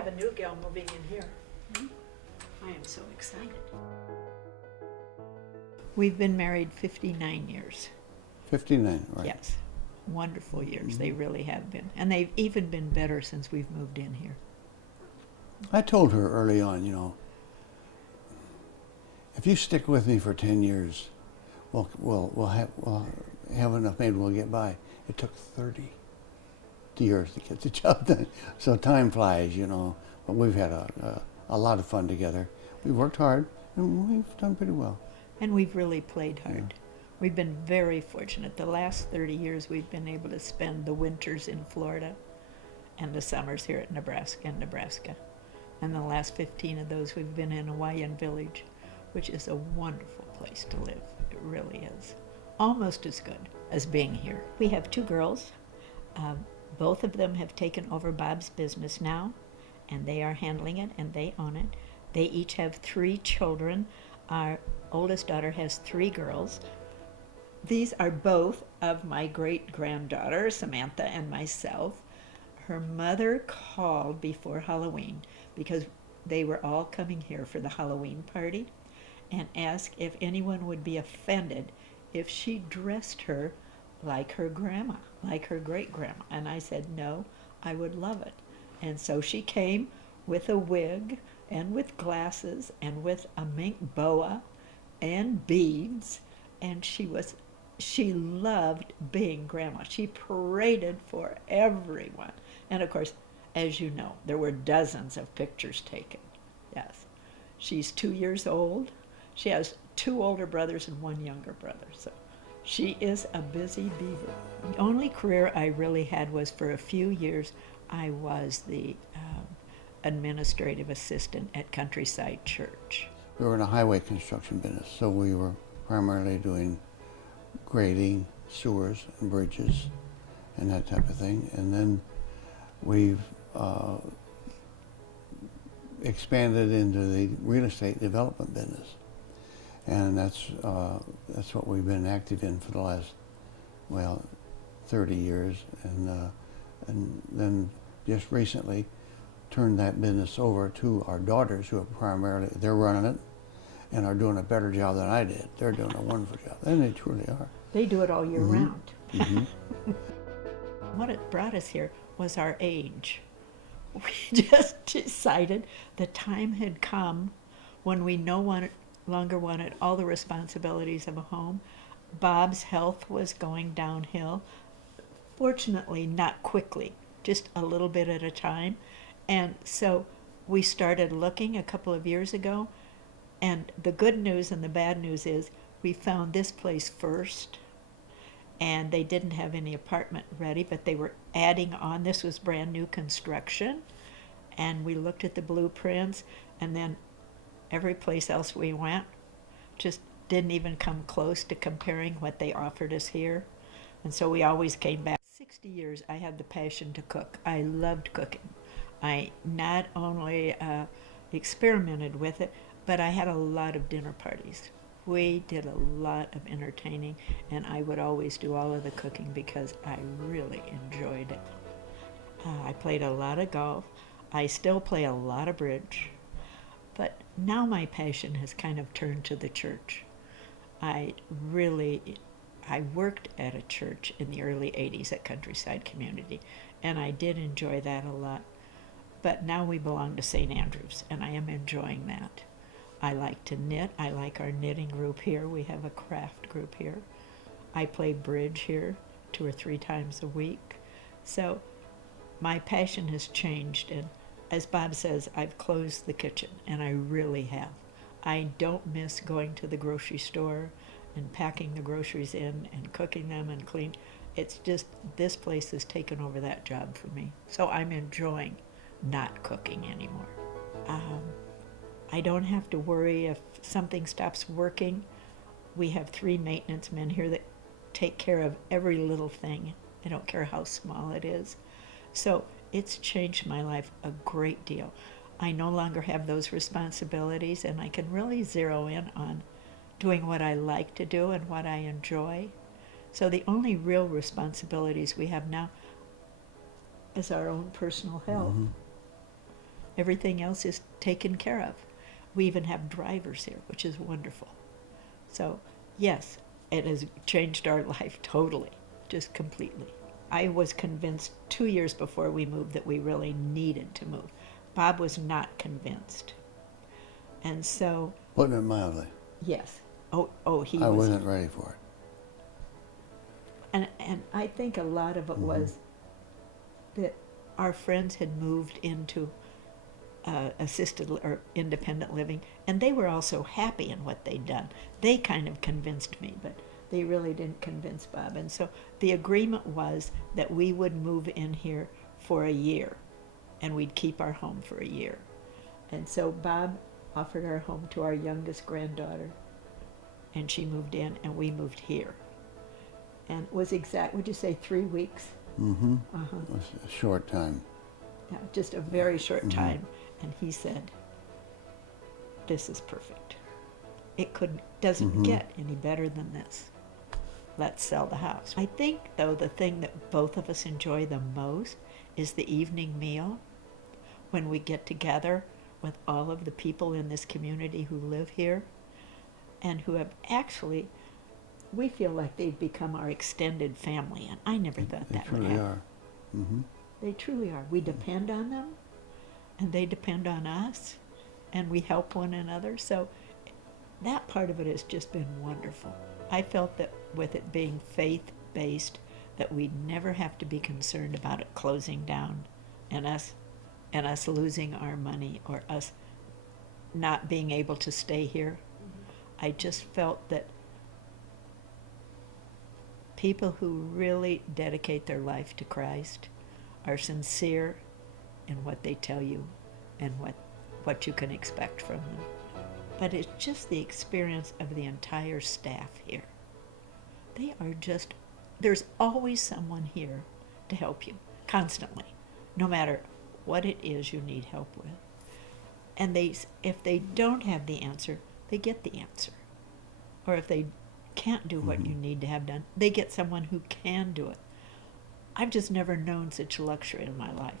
have a new gal moving in here. I am so excited. We've been married 59 years. 59, right. Yes. Wonderful years. They really have been. And they've even been better since we've moved in here. I told her early on, you know, if you stick with me for 10 years, we'll have enough maybe we'll get by. It took 30 years to get the job done. So time flies, you know. But we've had a lot of fun together. We've worked hard, and we've done pretty well. And we've really played hard. We've been very fortunate. The last 30 years we've been able to spend the winters in Florida and the summers here at Nebraska. And the last 15 of those we've been in Lakeside Village, which is a wonderful place to live. It really is. Almost as good as being here. We have 2 girls. Both of them have taken over Bob's business now, and they are handling it, and they own it. They each have 3 children. Our oldest daughter has 3 girls. These are both of my great-granddaughter, Samantha, and myself. Her mother called before Halloween because they were all coming here for the Halloween party and asked if anyone would be offended if she dressed her like her grandma, like her great-grandma. And I said, no, I would love it. And so she came with a wig and with glasses and with a mink boa and beads, and she loved being grandma. She paraded for everyone. And of course, as you know, there were dozens of pictures taken. Yes. She's 2 years old. She has 2 older brothers and 1 younger brother. So she is a busy beaver. The only career I really had was for a few years, I was the administrative assistant at Countryside Church. We were in a highway construction business, so we were primarily doing grading, sewers, and bridges, and that type of thing. And then we've expanded into the real estate development business, and that's what we've been active in for the last 30 years, and then just recently turned that business over to our daughters, who are they're running it and are doing a better job than I did. They're doing a wonderful job, and they truly are. They do it all year round. Mm-hmm. What it brought us here was our age. We just decided the time had come when we no longer wanted all the responsibilities of a home. Bob's health was going downhill. Fortunately, not quickly, just a little bit at a time. And so we started looking a couple of years ago, and the good news and the bad news is we found this place first, and they didn't have any apartment ready, but they were adding on. This was brand new construction, and we looked at the blueprints, and then every place else we went just didn't even come close to comparing what they offered us here. And so we always came back. 60 years I had the passion to cook. I loved cooking. I not only experimented with it, but I had a lot of dinner parties. We did a lot of entertaining, and I would always do all of the cooking because I really enjoyed it. I played a lot of golf. I still play a lot of bridge. But now my passion has kind of turned to the church. I worked at a church in the early 80s at Countryside Community, and I did enjoy that a lot. But now we belong to St. Andrews, and I am enjoying that. I like to knit. I like our knitting group here. We have a craft group here. I play bridge here 2 or 3 times a week. So my passion has changed, and as Bob says, I've closed the kitchen, and I really have. I don't miss going to the grocery store and packing the groceries in and cooking them and clean. It's just this place has taken over that job for me. So I'm enjoying not cooking anymore. I don't have to worry if something stops working. We have 3 maintenance men here that take care of every little thing. I don't care how small it is. So it's changed my life a great deal. I no longer have those responsibilities, and I can really zero in on doing what I like to do and what I enjoy. So the only real responsibilities we have now is our own personal health. Everything else is taken care of. We even have drivers here, which is wonderful. So, yes, it has changed our life totally, just completely. I was convinced 2 years before we moved that we really needed to move. Bob was not convinced. And so, Putting it mildly. yes. He I was. wasn't ready for it. And I think a lot of it was that our friends had moved into assisted or independent living, and they were also happy in what they'd done. They kind of convinced me, but they really didn't convince Bob. And so the agreement was that we would move in here for a year, and we'd keep our home for a year. And so Bob offered our home to our youngest granddaughter, and she moved in, and we moved here. And it was would you say 3 weeks? Mm-hmm. It was a short time. Yeah, just a very short time. And he said, this is perfect. It doesn't get any better than this. Let's sell the house. I think, though, the thing that both of us enjoy the most is the evening meal, when we get together with all of the people in this community who live here and who have actually, we feel like they've become our extended family, and I never thought that would happen. They truly are. Mm-hmm. They truly are. We depend on them, and they depend on us, and we help one another. So that part of it has just been wonderful. I felt that with it being faith-based, that we'd never have to be concerned about it closing down and us losing our money or us not being able to stay here. I just felt that people who really dedicate their life to Christ are sincere in what they tell you and what you can expect from them. But it's just the experience of the entire staff here. They are just, there's always someone here to help you, constantly, no matter what it is you need help with. And if they don't have the answer, they get the answer. Or if they can't do what you need to have done, they get someone who can do it. I've just never known such luxury in my life.